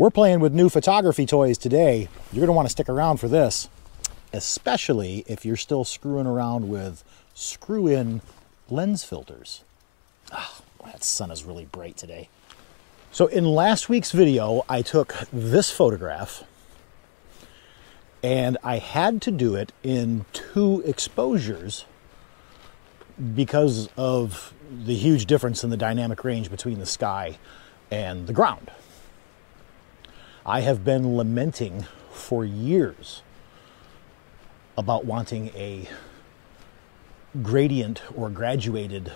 We're playing with new photography toys today. You're going to want to stick around for this, especially if you're still screwing around with screw-in lens filters. Oh, that sun is really bright today. So in last week's video, I took this photograph and I had to do it in 2 exposures because of the huge difference in the dynamic range between the sky and the ground. I have been lamenting for years about wanting a gradient or graduated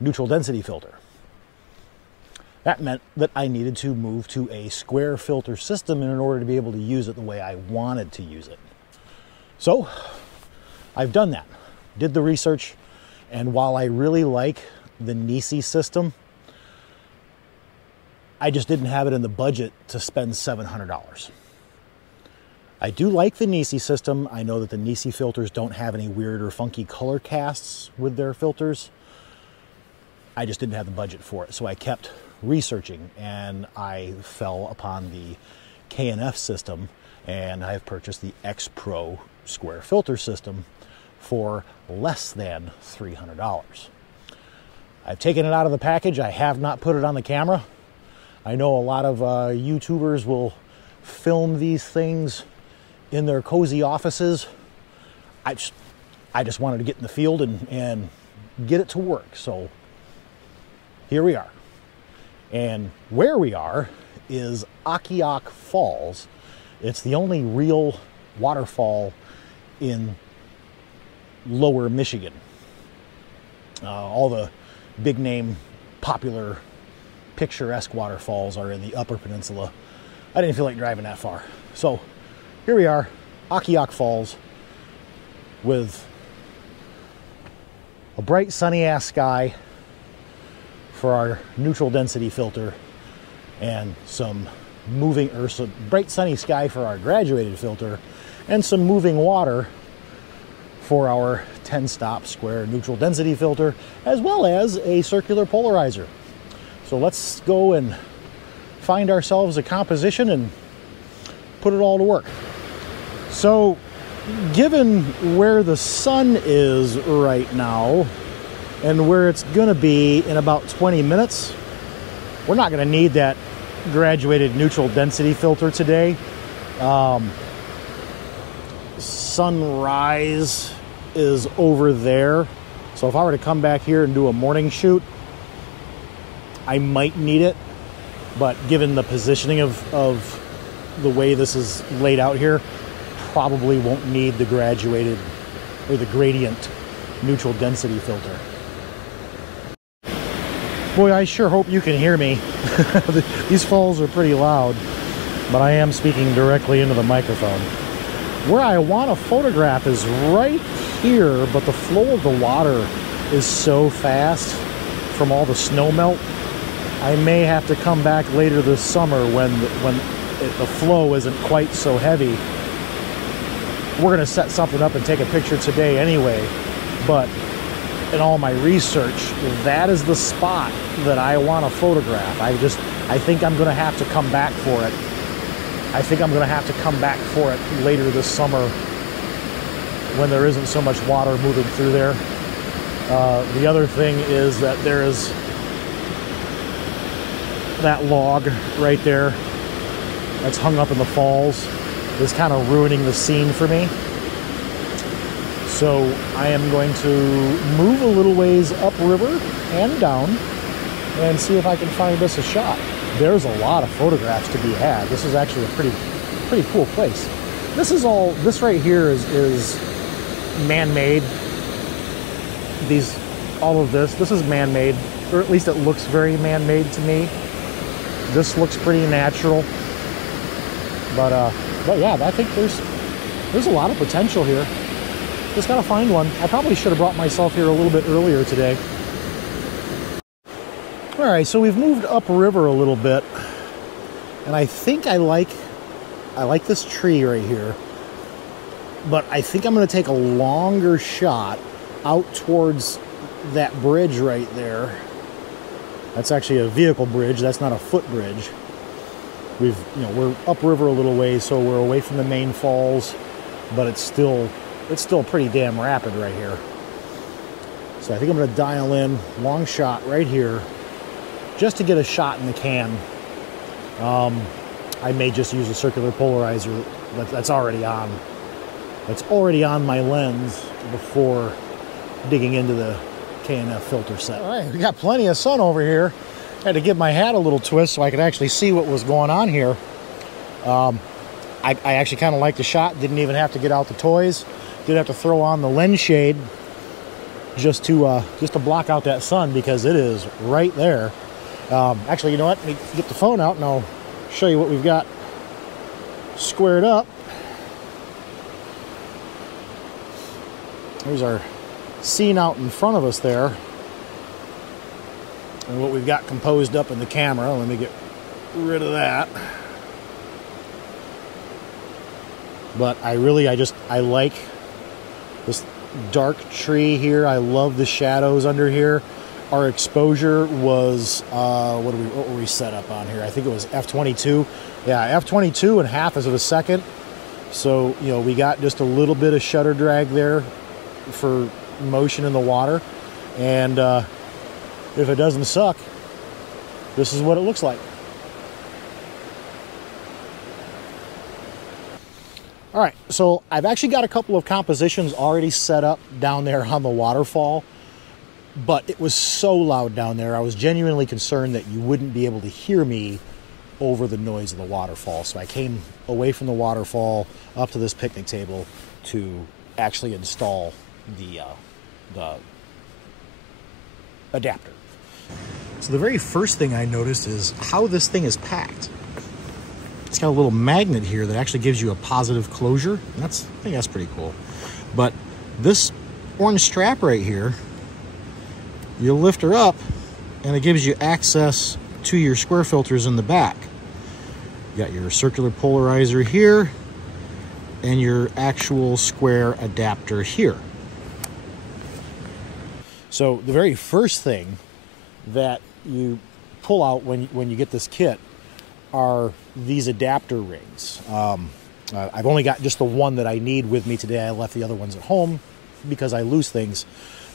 neutral density filter. That meant that I needed to move to a square filter system in order to be able to use it the way I wanted to use it. So I've done that, did the research, and while I really like the Nisi system, I just didn't have it in the budget to spend $700. I do like the Nisi system. I know that the Nisi filters don't have any weird or funky color casts with their filters. I just didn't have the budget for it, so I kept researching and I fell upon the K&F system, and I've purchased the X-Pro square filter system for less than $300. I've taken it out of the package. I have not put it on the camera. I know a lot of YouTubers will film these things in their cozy offices. I just wanted to get in the field and get it to work. So here we are. And where we are is Ocioc Falls. It's the only real waterfall in lower Michigan. All the big name, popular, picturesque waterfalls are in the upper peninsula. I didn't feel like driving that far. So here we are, Ocioc Falls, with a bright sunny ass sky for our neutral density filter, and some bright sunny sky for our graduated filter, and some moving water for our 10-stop square neutral density filter, as well as a circular polarizer. So let's go and find ourselves a composition and put it all to work. So given where the sun is right now and where it's gonna be in about 20 minutes, we're not gonna need that graduated neutral density filter today. Sunrise is over there. So if I were to come back here and do a morning shoot, I might need it, but given the positioning of the way this is laid out here, probably won't need the graduated or the gradient neutral density filter. Boy, I sure hope you can hear me. These falls are pretty loud, but I am speaking directly into the microphone. Where I want to photograph is right here, but the flow of the water is so fast from all the snow melt. I may have to come back later this summer when the flow isn't quite so heavy. We're going to set something up and take a picture today anyway, but in all my research, that is the spot that I want to photograph. I think I'm going to have to come back for it. I think I'm going to have to come back for it later this summer when there isn't so much water moving through there. The other thing is that there is that log right there that's hung up in the falls is kind of ruining the scene for me. So I am going to move a little ways upriver and down and see if I can find us a shot. There's a lot of photographs to be had. This is actually a pretty cool place. This right here is man-made. All of this is man-made, or at least it looks very man-made to me. This looks pretty natural, but yeah, I think there's a lot of potential here. Just gotta find one. I probably should have brought myself here a little bit earlier today. All right, so we've moved upriver a little bit, and I think I like this tree right here, but I think I'm gonna take a longer shot out towards that bridge right there. That's actually a vehicle bridge, that's not a foot bridge. we're upriver a little ways, so we're away from the main falls, but it's still pretty damn rapid right here. So I think I'm going to dial in long shot right here just to get a shot in the can. I may just use a circular polarizer that's already on. That's already on my lens before digging into the K&F filter set. All right, we got plenty of sun over here. Had to give my hat a little twist so I could actually see what was going on here. I actually kind of liked the shot. Didn't even have to get out the toys. Didn't have to throw on the lens shade just to block out that sun, because it is right there. Actually, you know what? Let me get the phone out and I'll show you what we've got squared up. There's our scene out in front of us there. And what we've got composed up in the camera. Let me get rid of that. But I like this dark tree here. I love the shadows under here. Our exposure was, what were we set up on here? I think it was f22. Yeah, f22 and half of a second. So, you know, we got just a little bit of shutter drag there for motion in the water. And if it doesn't suck, this is what it looks like. All right, so I've actually got a couple of compositions already set up down there on the waterfall, but it was so loud down there, I was genuinely concerned that you wouldn't be able to hear me over the noise of the waterfall. So I came away from the waterfall up to this picnic table to actually install the adapter. So the very first thing I noticed is how this thing is packed. It's got a little magnet here that actually gives you a positive closure. And I think that's pretty cool. But this orange strap right here, you lift her up and it gives you access to your square filters in the back. You got your circular polarizer here and your actual square adapter here. So the very first thing that you pull out when you get this kit are these adapter rings. I've only got just the one that I need with me today. I left the other ones at home because I lose things.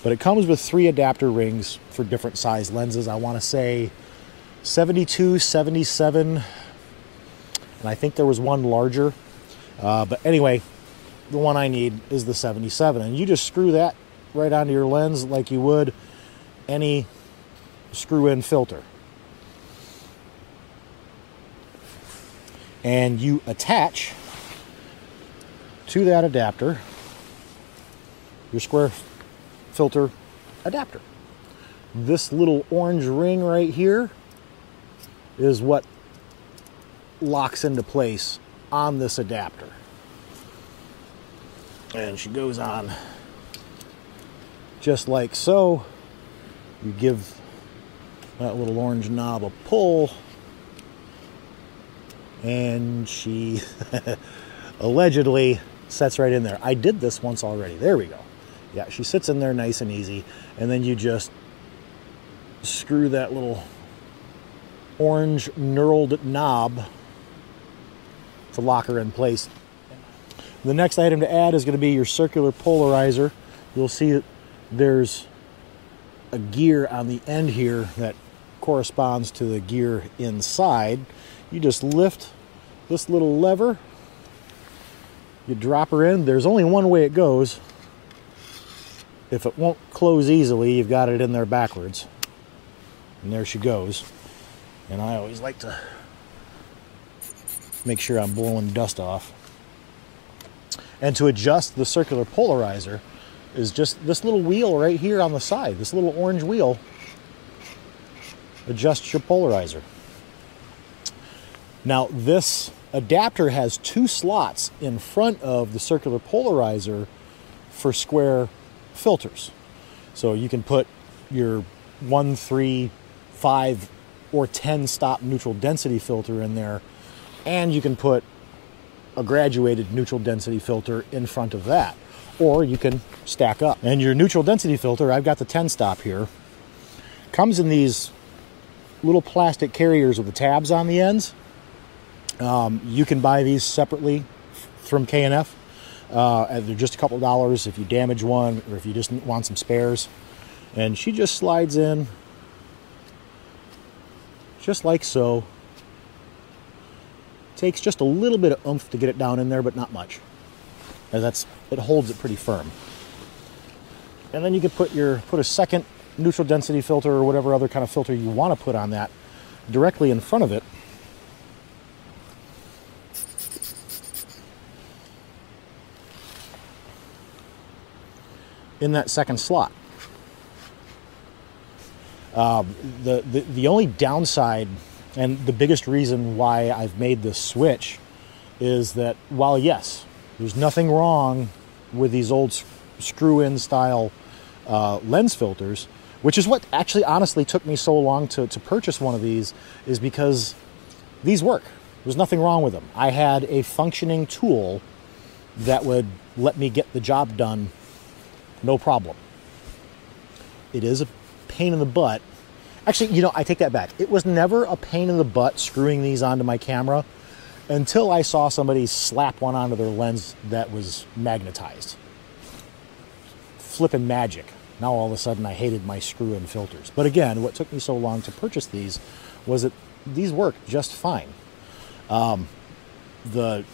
But it comes with 3 adapter rings for different size lenses. I want to say 72, 77, and I think there was one larger. But anyway, the one I need is the 77. And you just screw that right onto your lens like you would any screw-in filter. And you attach to that adapter your square filter adapter. This little orange ring right here is what locks into place on this adapter. And she goes on just like so. You give that little orange knob a pull, and she allegedly sets right in there. I did this once already. There we go. Yeah, she sits in there nice and easy, and then you just screw that little orange knurled knob to lock her in place. The next item to add is going to be your circular polarizer. You'll see that there's a gear on the end here that corresponds to the gear inside. You just lift this little lever, you drop her in. There's only one way it goes. If it won't close easily, you've got it in there backwards. And there she goes. And I always like to make sure I'm blowing dust off. And to adjust the circular polarizer is just this little wheel right here on the side. This little orange wheel adjusts your polarizer. Now this adapter has 2 slots in front of the circular polarizer for square filters. So you can put your 1, 3, 5, or 10 stop neutral density filter in there, and you can put a graduated neutral density filter in front of that, or you can stack up. And your neutral density filter, I've got the 10 stop here, comes in these little plastic carriers with the tabs on the ends. You can buy these separately from K&F. They're just a couple of dollars if you damage one or if you just want some spares. And she just slides in just like so. Takes just a little bit of oomph to get it down in there, but not much. And it holds it pretty firm. And then you can put a second neutral density filter or whatever other kind of filter you want to put on that directly in front of it. In that second slot. The only downside and the biggest reason why I've made this switch is that while yes, there's nothing wrong with these old screw-in style lens filters, which is what actually honestly took me so long to purchase one of these, is because these work. There's nothing wrong with them. I had a functioning tool that would let me get the job done no problem. It is a pain in the butt. Actually, you know, I take that back. It was never a pain in the butt screwing these onto my camera until I saw somebody slap one onto their lens that was magnetized. Flippin' magic. Now all of a sudden I hated my screw-in filters. But again, what took me so long to purchase these was that these work just fine. The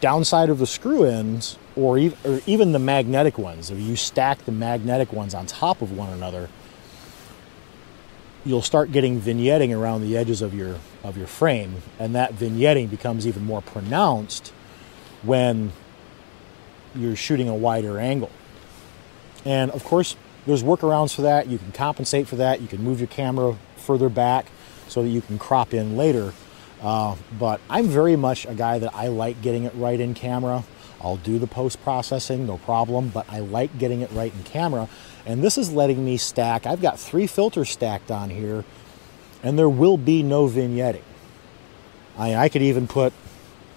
downside of the screw-ins, or even the magnetic ones, if you stack the magnetic ones on top of one another, you'll start getting vignetting around the edges of your frame, and that vignetting becomes even more pronounced when you're shooting a wider angle. And of course, there's workarounds for that. You can compensate for that. You can move your camera further back so that you can crop in later. But I'm very much a guy that I like getting it right in camera. I'll do the post-processing, no problem, but I like getting it right in camera. And this is letting me stack. I've got 3 filters stacked on here, and there will be no vignetting. I could even put,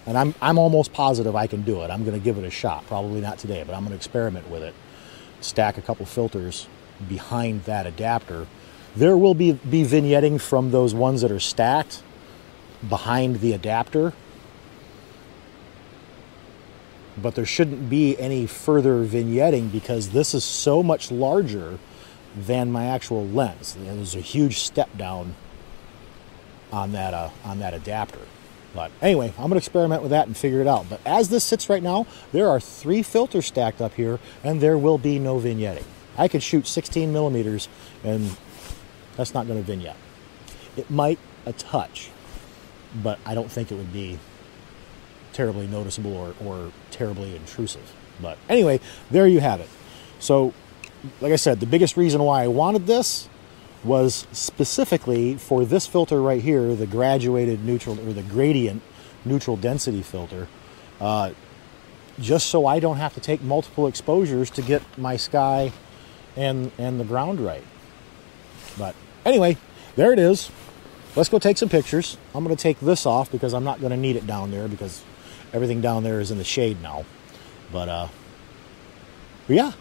and I'm almost positive I can do it. I'm going to give it a shot. Probably not today, but I'm going to experiment with it. Stack a couple filters behind that adapter. There will be vignetting from those ones that are stacked behind the adapter, but there shouldn't be any further vignetting because this is so much larger than my actual lens. There's a huge step down on that adapter. But anyway, I'm going to experiment with that and figure it out. But as this sits right now, there are 3 filters stacked up here, and there will be no vignetting. I could shoot 16 millimeters, and that's not going to vignette. It might a touch, but I don't think it would be terribly noticeable or terribly intrusive. But anyway, there you have it. So, like I said, the biggest reason why I wanted this was specifically for this filter right here, the graduated neutral, or the gradient neutral density filter, just so I don't have to take multiple exposures to get my sky and the ground right. But anyway, there it is. Let's go take some pictures. I'm going to take this off because I'm not going to need it down there because everything down there is in the shade now. But yeah,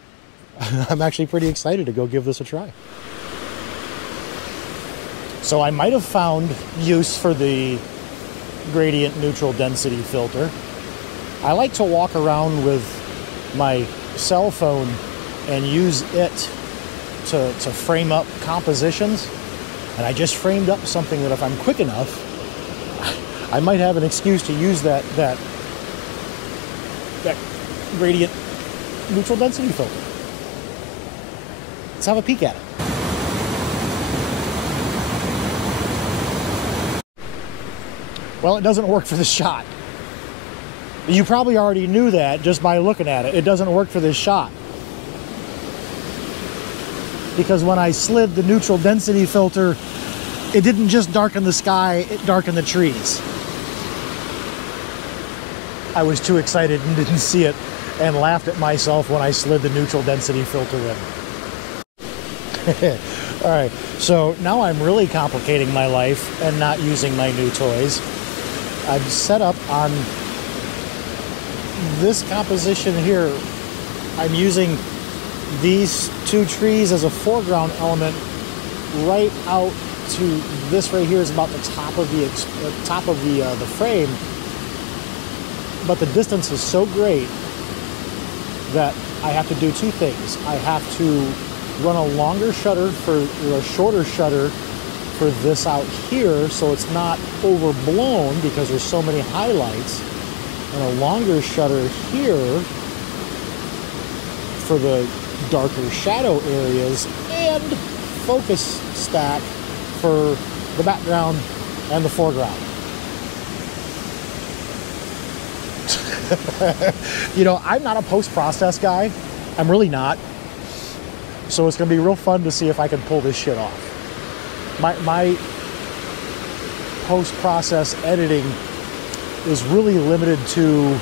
I'm actually pretty excited to go give this a try. So I might have found use for the gradient neutral density filter. I like to walk around with my cell phone and use it to frame up compositions. And I just framed up something that if I'm quick enough, I might have an excuse to use that gradient neutral density filter. Let's have a peek at it. Well, it doesn't work for this shot. You probably already knew that just by looking at it. It doesn't work for this shot. Because when I slid the neutral density filter, it didn't just darken the sky, it darkened the trees. I was too excited and didn't see it and laughed at myself when I slid the neutral density filter in. All right, so now I'm really complicating my life and not using my new toys. I've set up on this composition here. I'm using these 2 trees as a foreground element right out to this right here is about the top of the frame, but the distance is so great that I have to do two things. I have to run a longer shutter or a shorter shutter for this out here so it's not overblown because there's so many highlights, and a longer shutter here for the darker shadow areas, and focus stack for the background and the foreground. You know, I'm not a post-process guy. I'm really not. So it's going to be real fun to see if I can pull this shit off. My post-process editing is really limited to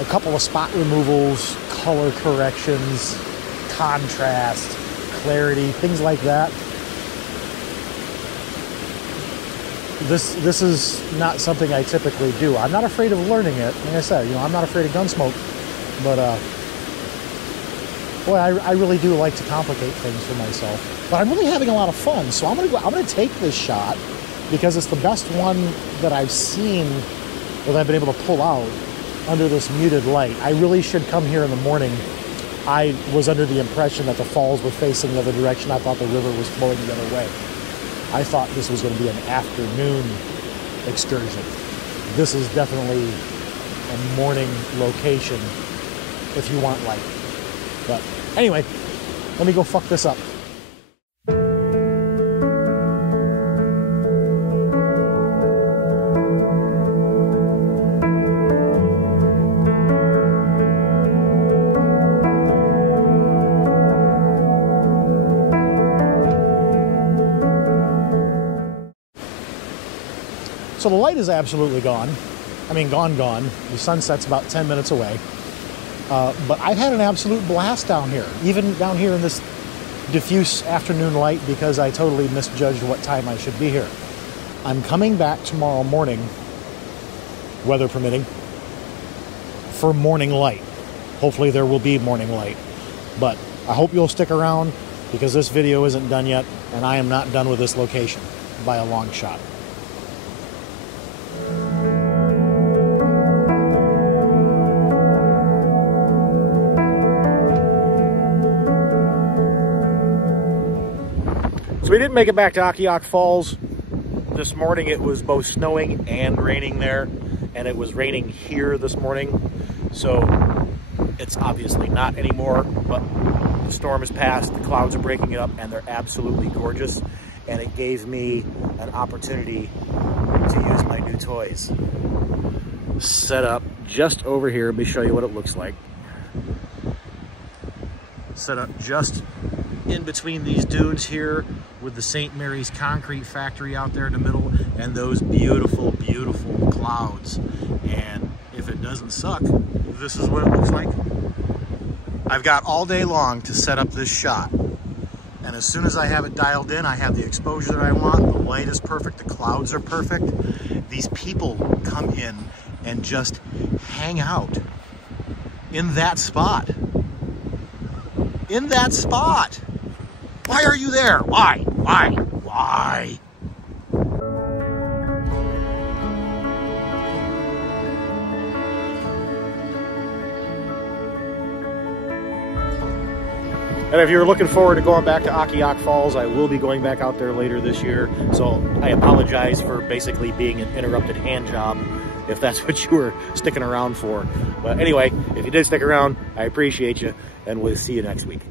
a couple of spot removals, color corrections, contrast, clarity, things like that. This is not something I typically do. I'm not afraid of learning it. Like I said, you know, I'm not afraid of Gunsmoke, but boy, I really do like to complicate things for myself. But I'm really having a lot of fun, so I'm gonna take this shot because it's the best one that I've seen that I've been able to pull out under this muted light. I really should come here in the morning. I was under the impression that the falls were facing the other direction. I thought the river was flowing the other way. I thought this was going to be an afternoon excursion. This is definitely a morning location if you want light. But anyway, let me go fuck this up. So the light is absolutely gone. I mean, gone. The sunset's about 10 minutes away. But I've had an absolute blast down here, even down here in this diffuse afternoon light, because I totally misjudged what time I should be here. I'm coming back tomorrow morning, weather permitting, for morning light. Hopefully there will be morning light. But I hope you'll stick around because this video isn't done yet, and I am not done with this location by a long shot. So we didn't make it back to Akiak Falls. This morning it was both snowing and raining there, and it was raining here this morning. So it's obviously not anymore, but the storm has passed, the clouds are breaking it up, and they're absolutely gorgeous. And it gave me an opportunity to use my new toys. Set up just over here. Let me show you what it looks like. Set up just in between these dunes here with the St. Mary's concrete factory out there in the middle and those beautiful, beautiful clouds. And if it doesn't suck, this is what it looks like. I've got all day long to set up this shot. And as soon as I have it dialed in, I have the exposure that I want, the light is perfect, the clouds are perfect. These people come in and just hang out in that spot. In that spot. Why are you there? Why? Why? Why? And if you're looking forward to going back to Akiak Falls, I will be going back out there later this year. So I apologize for basically being an interrupted hand job, if that's what you were sticking around for. But anyway, if you did stick around, I appreciate you, and we'll see you next week.